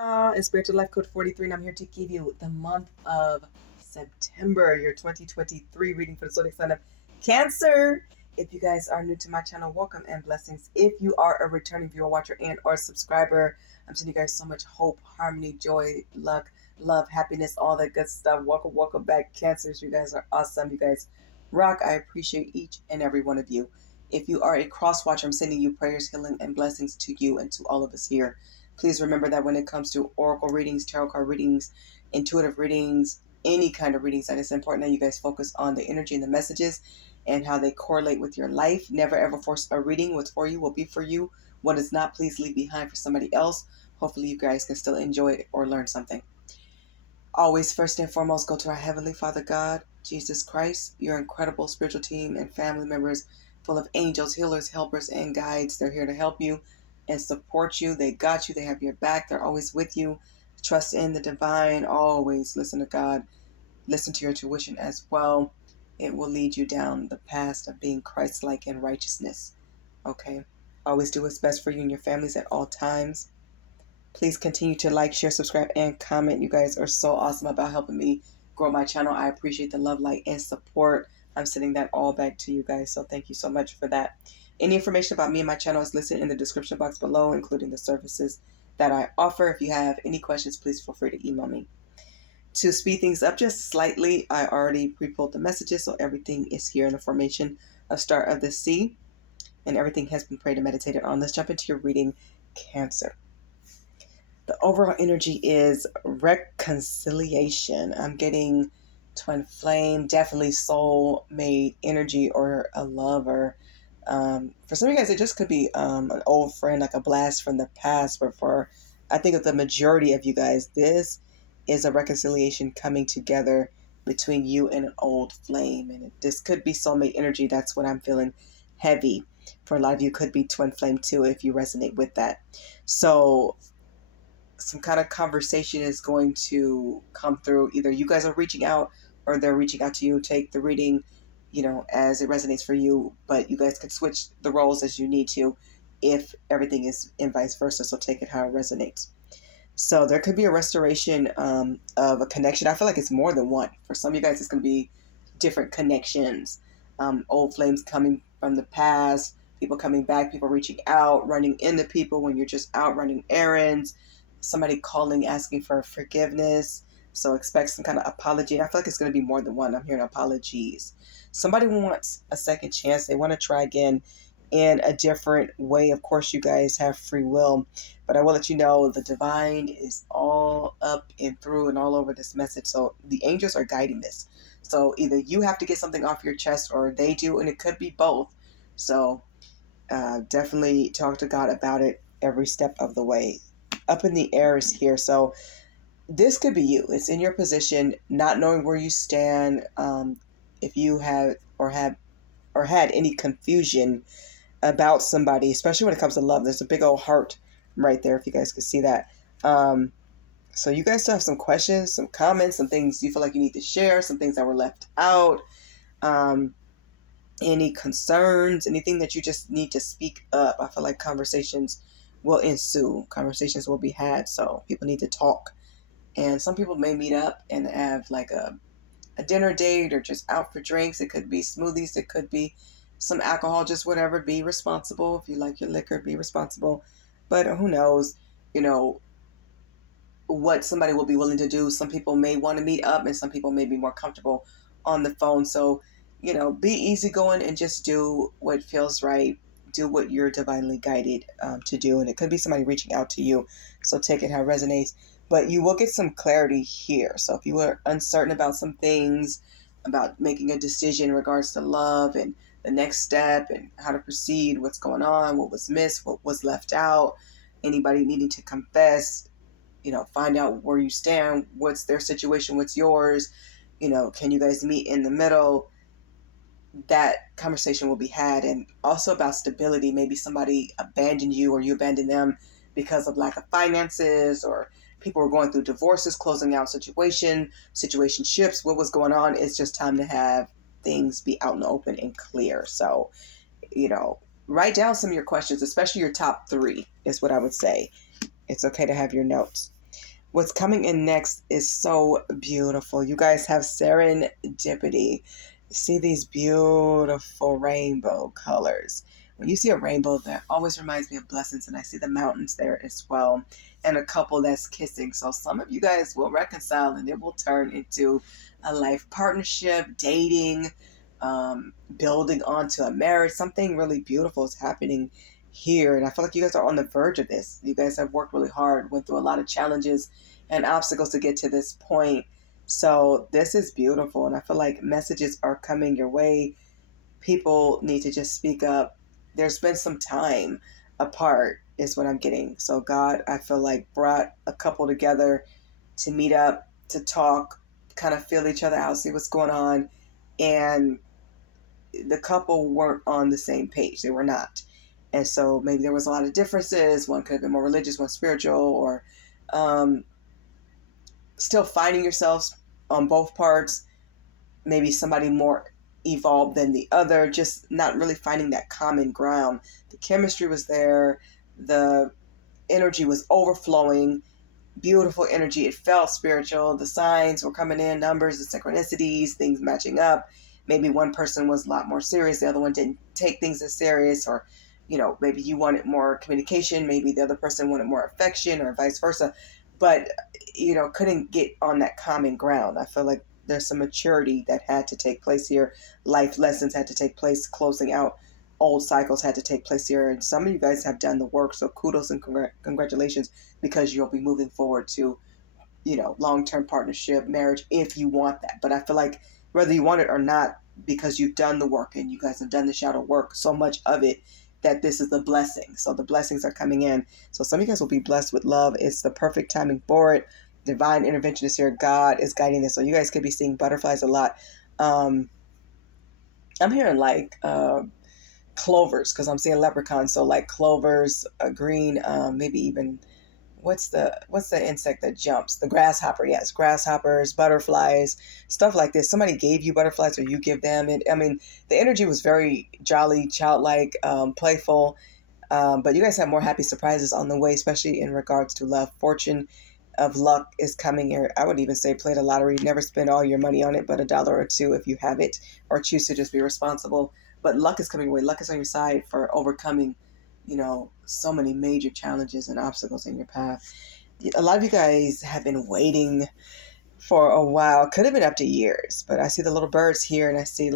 It's Spiritual Life Code 43, and I'm here to give you the month of September, your 2023 reading for the zodiac sign of Cancer. If you guys are new to my channel, welcome and blessings. If you are a returning viewer, watcher, and or subscriber, I'm sending you guys so much hope, harmony, joy, luck, love, happiness, all that good stuff. Welcome back, Cancers. You guys are awesome. You guys rock. I appreciate each and every one of you. If you are a cross watcher, I'm sending you prayers, healing, and blessings to you and to all of us here. Please remember that when it comes to oracle readings, tarot card readings, intuitive readings, any kind of readings, that it's important that you guys focus on the energy and the messages and how they correlate with your life. Never ever force a reading. What's for you will be for you. What is not, please leave behind for somebody else. Hopefully you guys can still enjoy it or learn something. Always, first and foremost, go to our Heavenly Father God, Jesus Christ, your incredible spiritual team and family members full of angels, healers, helpers, and guides. They're here to help you and support you. They got you. They have your back. They're always with you. Trust in the divine. Always listen to God. Listen to your intuition as well. It will lead you down the path of being Christ-like in righteousness. Okay? Always do what's best for you and your families at all times. Please continue to like, share, subscribe, and comment. You guys are so awesome about helping me grow my channel. I appreciate the love, light, and support. I'm sending that all back to you guys. So thank you so much for that. Any information about me and my channel is listed in the description box below, including the services that I offer. If you have any questions, please feel free to email me. To speed things up just slightly, I already pre-pulled the messages, so everything is here in the formation of Star of the Sea, and everything has been prayed and meditated on. Let's jump into your reading, Cancer. The overall energy is reconciliation. I'm getting twin flame, definitely soulmate energy, or a lover. For some of you guys, it just could be an old friend, like a blast from the past. But for, I think, of the majority of you guys, this is a reconciliation coming together between you and an old flame. And this could be soulmate energy. That's what I'm feeling heavy. For a lot of you, could be twin flame too, if you resonate with that. So some kind of conversation is going to come through. Either you guys are reaching out or they're reaching out to you. Take the reading, as it resonates for you, but you guys could switch the roles as you need to if everything is in vice versa. So take it how it resonates. So there could be a restoration of a connection. I feel like it's more than one. For some of you guys, it's going to be different connections. Old flames coming from the past, people coming back, people reaching out, running into people when you're just out running errands, somebody calling, asking for forgiveness. So expect some kind of apology. And I feel like it's going to be more than one. I'm hearing apologies. Somebody wants a second chance. They want to try again in a different way. Of course, you guys have free will, but I will let you know the divine is all up and through and all over this message. So the angels are guiding this. So either you have to get something off your chest or they do, and it could be both. So definitely talk to God about it every step of the way. Up in the air is here. So this could be you. It's in your position, not knowing where you stand. If you have had any confusion about somebody, especially when it comes to love, there's a big old heart right there, if you guys could see that. So you guys still have some questions, some comments, some things you feel like you need to share, some things that were left out, any concerns, anything that you just need to speak up. I feel like conversations will ensue. Conversations will be had, so people need to talk. And some people may meet up and have like a dinner date or just out for drinks. It could be smoothies. It could be some alcohol, just whatever. Be responsible. If you like your liquor, be responsible. But who knows, what somebody will be willing to do. Some people may want to meet up and some people may be more comfortable on the phone. So, be easygoing and just do what feels right. Do what you're divinely guided to do. And it could be somebody reaching out to you. So take it how it resonates. But you will get some clarity here. So if you were uncertain about some things, about making a decision in regards to love and the next step and how to proceed, what's going on, what was missed, what was left out, anybody needing to confess, find out where you stand, what's their situation, what's yours, can you guys meet in the middle? That conversation will be had. And also about stability. Maybe somebody abandoned you or you abandoned them because of lack of finances, or people were going through divorces, closing out situationships, what was going on. It's just time to have things be out in the open and clear. So, write down some of your questions, especially your top 3 is what I would say. It's okay to have your notes. What's coming in next is so beautiful. You guys have serendipity. See these beautiful rainbow colors. When you see a rainbow, that always reminds me of blessings, and I see the mountains there as well, and a couple that's kissing. So some of you guys will reconcile, and it will turn into a life partnership, dating, building onto a marriage. Something really beautiful is happening here, and I feel like you guys are on the verge of this. You guys have worked really hard, went through a lot of challenges and obstacles to get to this point. So this is beautiful, and I feel like messages are coming your way. People need to just speak up. There's been some time apart is what I'm getting. So God, I feel like, brought a couple together to meet up, to talk, kind of feel each other out, see what's going on. And the couple weren't on the same page. They were not. And so maybe there was a lot of differences. One could have been more religious, one spiritual, or still finding yourselves on both parts. Maybe somebody more evolved than the other, just not really finding that common ground. The chemistry was there. The energy was overflowing. Beautiful energy. It felt spiritual. The signs were coming in, numbers, the synchronicities, things matching up. Maybe one person was a lot more serious. The other one didn't take things as serious, or, maybe you wanted more communication. Maybe the other person wanted more affection, or vice versa. But, couldn't get on that common ground. I feel like there's some maturity that had to take place here. Life lessons had to take place. Closing out old cycles had to take place here. And some of you guys have done the work. So kudos and congratulations, because you'll be moving forward to, long-term partnership, marriage, if you want that. But I feel like whether you want it or not, because you've done the work and you guys have done the shadow work, so much of it, that this is the blessing. So the blessings are coming in. So some of you guys will be blessed with love. It's the perfect timing for it. Divine intervention is here. God is guiding this. So you guys could be seeing butterflies a lot. I'm hearing clovers, because I'm seeing leprechauns. So like clovers, green, maybe even what's the insect that jumps? The grasshopper. Yes, grasshoppers, butterflies, stuff like this. Somebody gave you butterflies, or you give them. The energy was very jolly, childlike, playful. But you guys have more happy surprises on the way, especially in regards to love. Fortune of luck is coming here. I would even say play the lottery. Never spend all your money on it, but $1 or $2 if you have it, or choose to just be responsible. But luck is coming your way. Luck is on your side for overcoming, so many major challenges and obstacles in your path. A lot of you guys have been waiting for a while. Could have been up to years, but I see the little birds here, and I see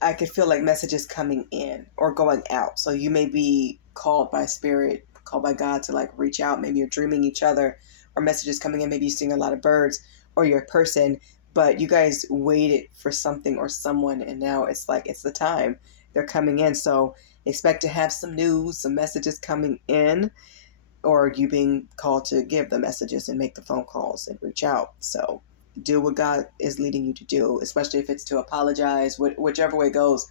I could feel like messages coming in or going out. So you may be called by spirit, called by God to reach out. Maybe you're dreaming each other, or messages coming in. Maybe you're seeing a lot of birds, or you're a person, but you guys waited for something or someone, and now it's the time. They're coming in. So expect to have some news, some messages coming in, or you being called to give the messages and make the phone calls and reach out. So do what God is leading you to do, especially if it's to apologize, whichever way it goes.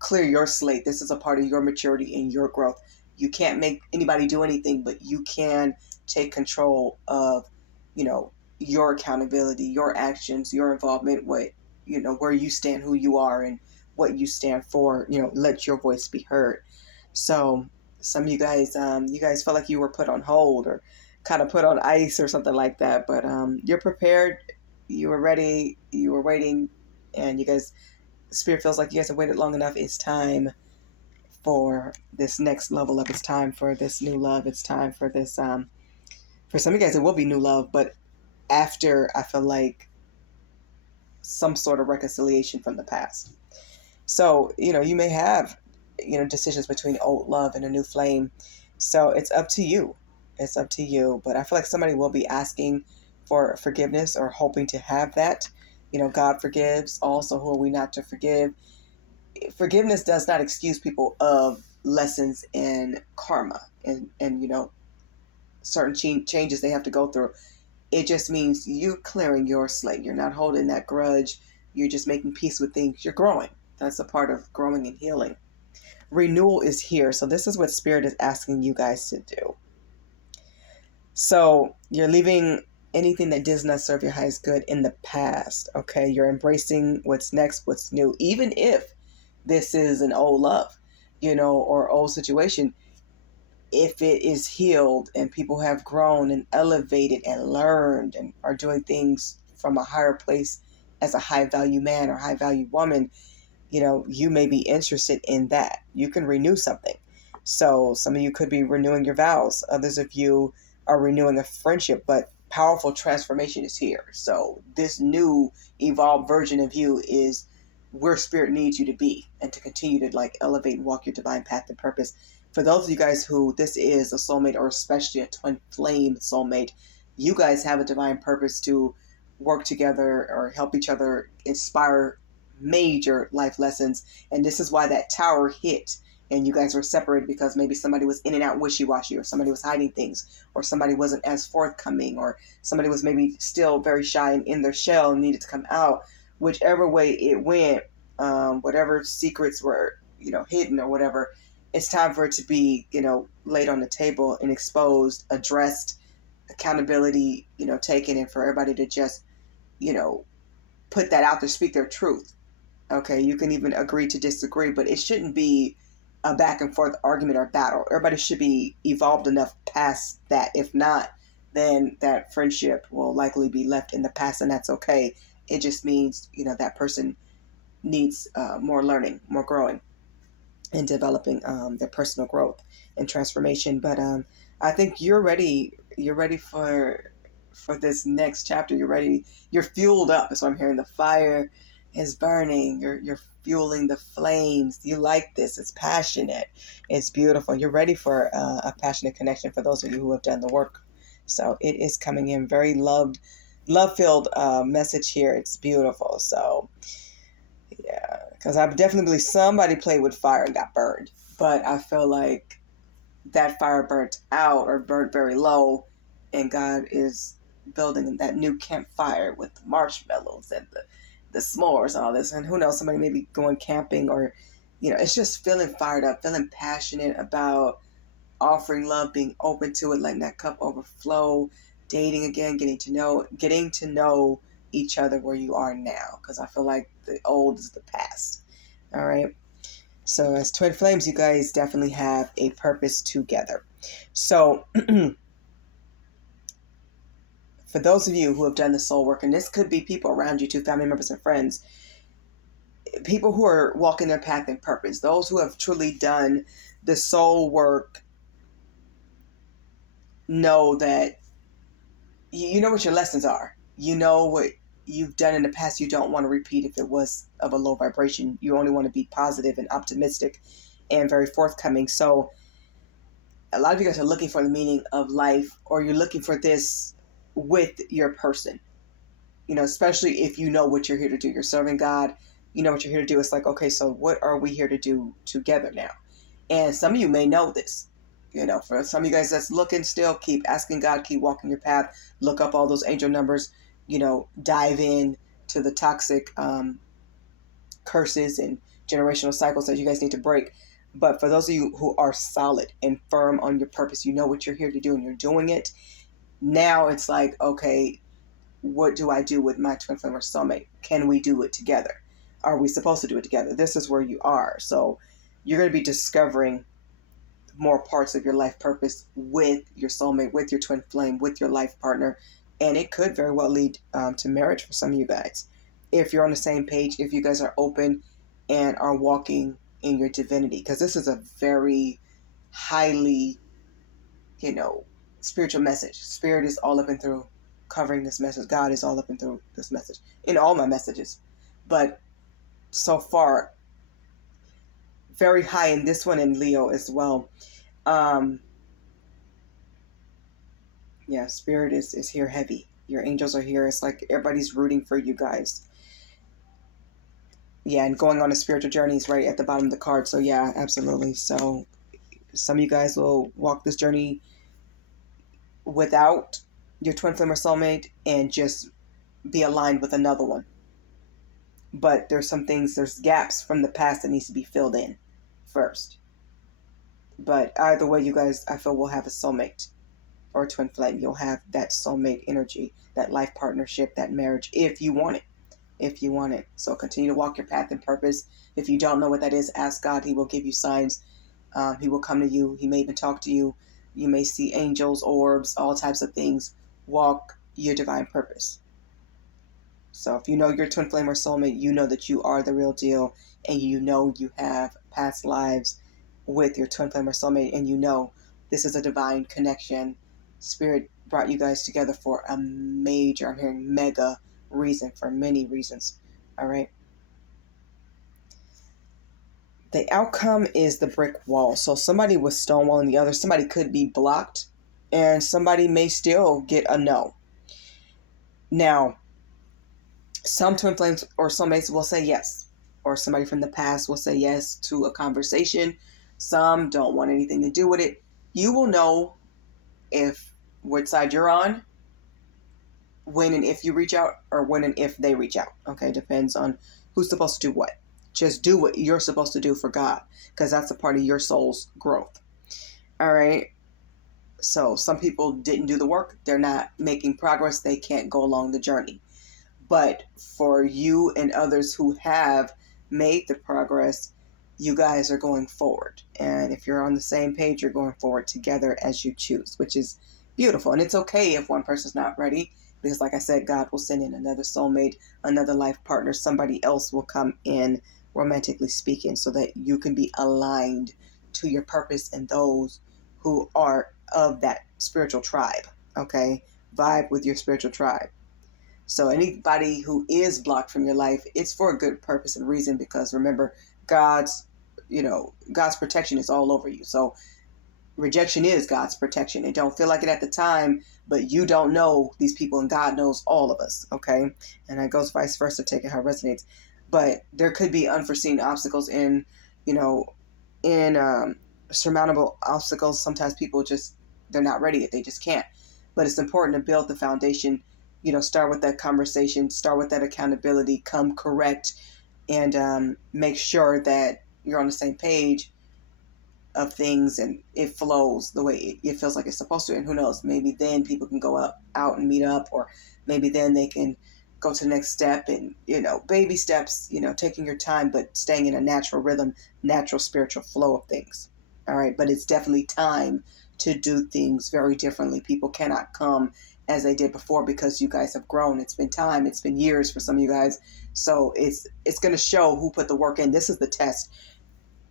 Clear your slate. This is a part of your maturity and your growth. You can't make anybody do anything, but you can take control of, your accountability, your actions, your involvement, where you stand, who you are, and what you stand for. Let your voice be heard. So some of you guys felt like you were put on hold, or kind of put on ice, or something like that. But you're prepared. You were ready. You were waiting, and you guys, Spirit feels like you guys have waited long enough. It's time for this next level up. It's time for this new love. It's time for this. For some of you guys, it will be new love, but after, I feel like, some sort of reconciliation from the past. So, you may have, decisions between old love and a new flame. So it's up to you. It's up to you. But I feel like somebody will be asking for forgiveness, or hoping to have that. God forgives. Also, who are we not to forgive? Forgiveness does not excuse people of lessons in karma and certain changes they have to go through. It just means you're clearing your slate. You're not holding that grudge. You're just making peace with things. You're growing. That's a part of growing and healing. Renewal is here. So this is what Spirit is asking you guys to do. So you're leaving anything that does not serve your highest good in the past. Okay. You're embracing what's next, what's new, even if this is an old love, or old situation. if it is healed and people have grown and elevated and learned and are doing things from a higher place as a high value man or high value woman, you may be interested in that. You can renew something. So some of you could be renewing your vows. Others of you are renewing a friendship, but powerful transformation is here. So this new evolved version of you is where spirit needs you to be and to continue to like elevate and walk your divine path and purpose. For those of you guys who this is a soulmate, or especially a twin flame soulmate, you guys have a divine purpose to work together or help each other inspire major life lessons. And this is why that tower hit and you guys were separated, because maybe somebody was in and out wishy-washy, or somebody was hiding things, or somebody wasn't as forthcoming, or somebody was maybe still very shy and in their shell and needed to come out. Whichever way it went, whatever secrets were, hidden or whatever, it's time for it to be, laid on the table and exposed, addressed, accountability, taken, and for everybody to just, put that out there, speak their truth. Okay, you can even agree to disagree, but it shouldn't be a back and forth argument or battle. Everybody should be evolved enough past that. If not, then that friendship will likely be left in the past, and that's okay. It just means, that person needs more learning, more growing, and developing their personal growth and transformation. But I think you're ready. You're ready for this next chapter. You're ready. You're fueled up. That's what I'm hearing. The fire is burning. You're fueling the flames. You like this. It's passionate. It's beautiful. You're ready for a passionate connection, for those of you who have done the work. So it is coming in very love-filled message here. It's beautiful. So yeah, because I definitely believe somebody played with fire and got burned. But I feel like that fire burnt out or burnt very low, and God is building that new campfire with marshmallows and the s'mores and all this. And who knows, somebody may be going camping, or, it's just feeling fired up, feeling passionate about offering love, being open to it, letting that cup overflow, dating again, getting to know each other where you are now. Because I feel like the old is the past. All right. So as twin flames, you guys definitely have a purpose together. So for those of you who have done the soul work, and this could be people around you too, family members and friends, people who are walking their path and purpose, those who have truly done the soul work, know that you know what your lessons are. You know what you've done in the past. You don't want to repeat if it was of a low vibration. You only want to be positive and optimistic and very forthcoming. So a lot of you guys are looking for the meaning of life, or you're looking for this with your person, especially if you know what you're here to do. You're serving God. You know what you're here to do. It's like, okay, so what are we here to do together now? And some of you may know this. For some of you guys that's looking still, keep asking God, keep walking your path, look up all those angel numbers, dive in to the toxic curses and generational cycles that you guys need to break. But for those of you who are solid and firm on your purpose, you know what you're here to do and you're doing it. Now it's like, okay, what do I do with my twin flame or soulmate? Can we do it together? Are we supposed to do it together? This is where you are. So you're going to be discovering more parts of your life purpose with your soulmate, with your twin flame, with your life partner. And it could very well lead to marriage for some of you guys. If you're on the same page, if you guys are open and are walking in your divinity. Because this is a very highly, spiritual message. Spirit is all up and through covering this message. God is all up and through this message. In all my messages. But so far, very high in this one, in Leo as well. Spirit is here heavy. Your angels are here. It's like everybody's rooting for you guys. Yeah, and going on a spiritual journey is right at the bottom of the card. So yeah, absolutely. So some of you guys will walk this journey without your twin flame or soulmate and just be aligned with another one. But there's gaps from the past that needs to be filled in first. But either way, you guys, I feel, will have a soulmate or a twin flame. You'll have that soulmate energy, that life partnership, that marriage, if you want it. If you want it. So continue to walk your path and purpose. If you don't know what that is, ask God. He will give you signs He will come to you. He may even talk to you. You may see angels, orbs, all types of things. Walk your divine purpose. So if you know your twin flame or soulmate, you know that you are the real deal, and you know you have past lives with your twin flame or soulmate, and you know this is a divine connection. Spirit brought you guys together for a major, I'm hearing mega reason, for many reasons. All right. The outcome is the brick wall. So somebody was stonewalling the other. Somebody could be blocked, and somebody may still get a no. Now, some twin flames or soulmates will say yes, or somebody from the past will say yes to a conversation. Some don't want anything to do with it. You will know which side you're on when and if you reach out, or when and if they reach out. Okay, depends on who's supposed to do what. Just do what you're supposed to do for God, because that's a part of your soul's growth. All right. So some people didn't do the work. They're not making progress. They can't go along the journey. But for you and others who have made the progress, you guys are going forward. And if you're on the same page, you're going forward together as you choose, which is beautiful. And it's okay if one person's not ready, because like I said, God will send in another soulmate, another life partner. Somebody else will come in, romantically speaking, so that you can be aligned to your purpose and those who are of that spiritual tribe. Okay? Vibe with your spiritual tribe. So anybody who is blocked from your life, it's for a good purpose and reason, because remember, God's protection is all over you. So rejection is God's protection. It don't feel like it at the time, but you don't know these people, and God knows all of us. Okay. And that goes vice versa, taking how it resonates. But there could be unforeseen obstacles in surmountable obstacles. Sometimes people they're not ready yet. They just can't. But it's important to build the foundation. Start with that conversation, start with that accountability, come correct, and make sure that you're on the same page of things and it flows the way it feels like it's supposed to. And who knows, maybe then people can go out and meet up, or maybe then they can go to the next step, and, baby steps, taking your time, but staying in a natural rhythm, natural spiritual flow of things. All right. But it's definitely time to do things very differently. People cannot come as they did before, because you guys have grown. It's been time. It's been years for some of you guys. So it's going to show who put the work in. This is the test.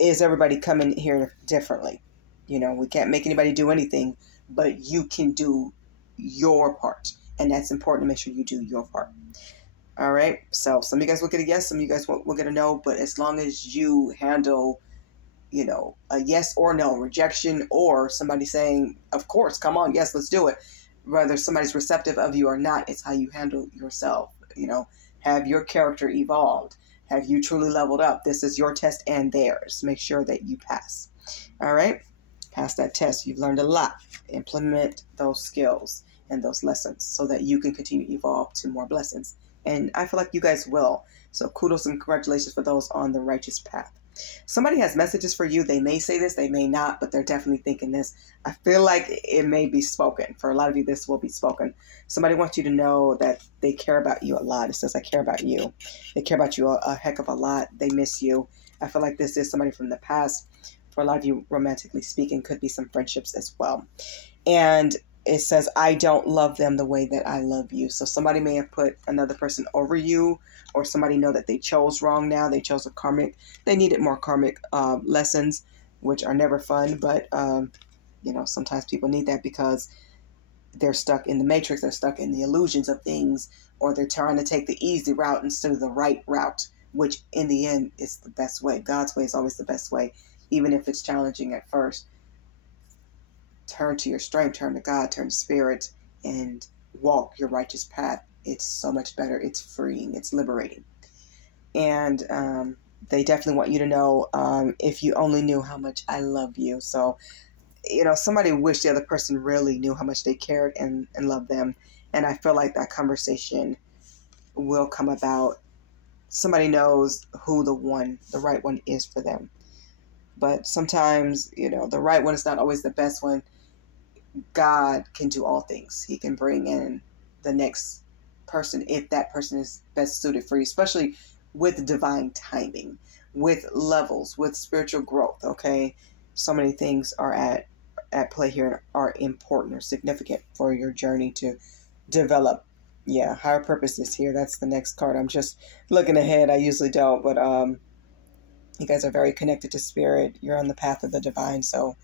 Is everybody coming here differently? We can't make anybody do anything, but you can do your part. And that's important, to make sure you do your part. All right. So some of you guys will get a yes. Some of you guys will get a no. But as long as you handle a yes or no, rejection, or somebody saying, of course, come on, yes, let's do it. Whether somebody's receptive of you or not, it's how you handle yourself. Have your character evolved? Have you truly leveled up? This is your test and theirs. Make sure that you pass. All right? Pass that test. You've learned a lot. Implement those skills and those lessons so that you can continue to evolve to more blessings. And I feel like you guys will. So kudos and congratulations for those on the righteous path. Somebody has messages for you. They may say this, they may not, but they're definitely thinking this. I feel like it may be spoken. For a lot of you, this will be spoken. Somebody wants you to know that they care about you a lot. It says, I care about you. They care about you a heck of a lot. They miss you. I feel like this is somebody from the past. For a lot of you, romantically speaking, could be some friendships as well. And it says, I don't love them the way that I love you. So somebody may have put another person over you, or somebody know that they chose wrong now. They chose a karmic. They needed more karmic lessons, which are never fun. But, sometimes people need that because they're stuck in the matrix. They're stuck in the illusions of things, or they're trying to take the easy route instead of the right route, which in the end is the best way. God's way is always the best way, even if it's challenging at first. Turn to your strength, turn to God, turn to spirit, and walk your righteous path. It's so much better. It's freeing. It's liberating. And they definitely want you to know, if you only knew how much I love you. So, somebody wished the other person really knew how much they cared and loved them. And I feel like that conversation will come about. Somebody knows who the right one is for them. But sometimes, the right one is not always the best one. God can do all things. He can bring in the next person if that person is best suited for you, especially with divine timing, with levels, with spiritual growth. Okay. so many things are at play here and are important or significant for your journey to develop. Yeah, higher purpose is here. That's the next card. I'm just looking ahead. I usually don't, but you guys are very connected to spirit. You're on the path of the divine, so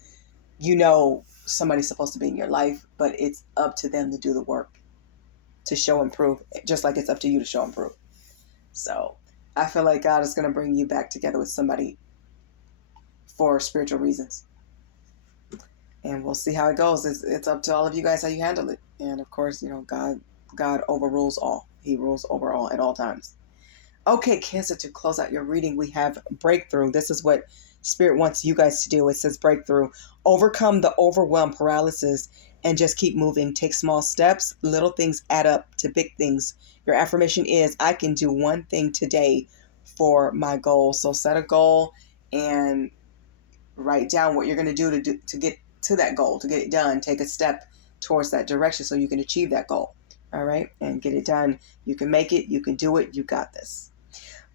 you know somebody's supposed to be in your life, but it's up to them to do the work, to show and prove, just like it's up to you to show and prove. So I feel like God is going to bring you back together with somebody for spiritual reasons. And we'll see how it goes. It's up to all of you guys how you handle it. And of course, you know, God overrules all. He rules over all at all times. Okay, Cancer, to close out your reading, we have breakthrough. This is what Spirit wants you guys to do. It says breakthrough. Overcome the overwhelm, paralysis, and just keep moving. Take small steps. Little things add up to big things. Your affirmation is, I can do one thing today for my goal. So set a goal and write down what you're going to do to get to that goal, to get it done. Take a step towards that direction so you can achieve that goal. All right, and get it done. You can make it. You can do it. You got this.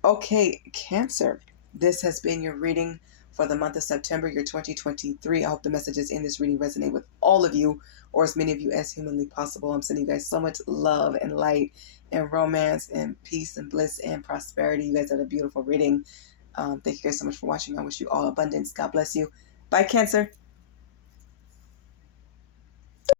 Okay, Cancer, this has been your reading for the month of September, year 2023. I hope the messages in this reading resonate with all of you, or as many of you as humanly possible. I'm sending you guys so much love and light and romance and peace and bliss and prosperity. You guys had a beautiful reading. Thank you guys so much for watching. I wish you all abundance. God bless you. Bye, Cancer.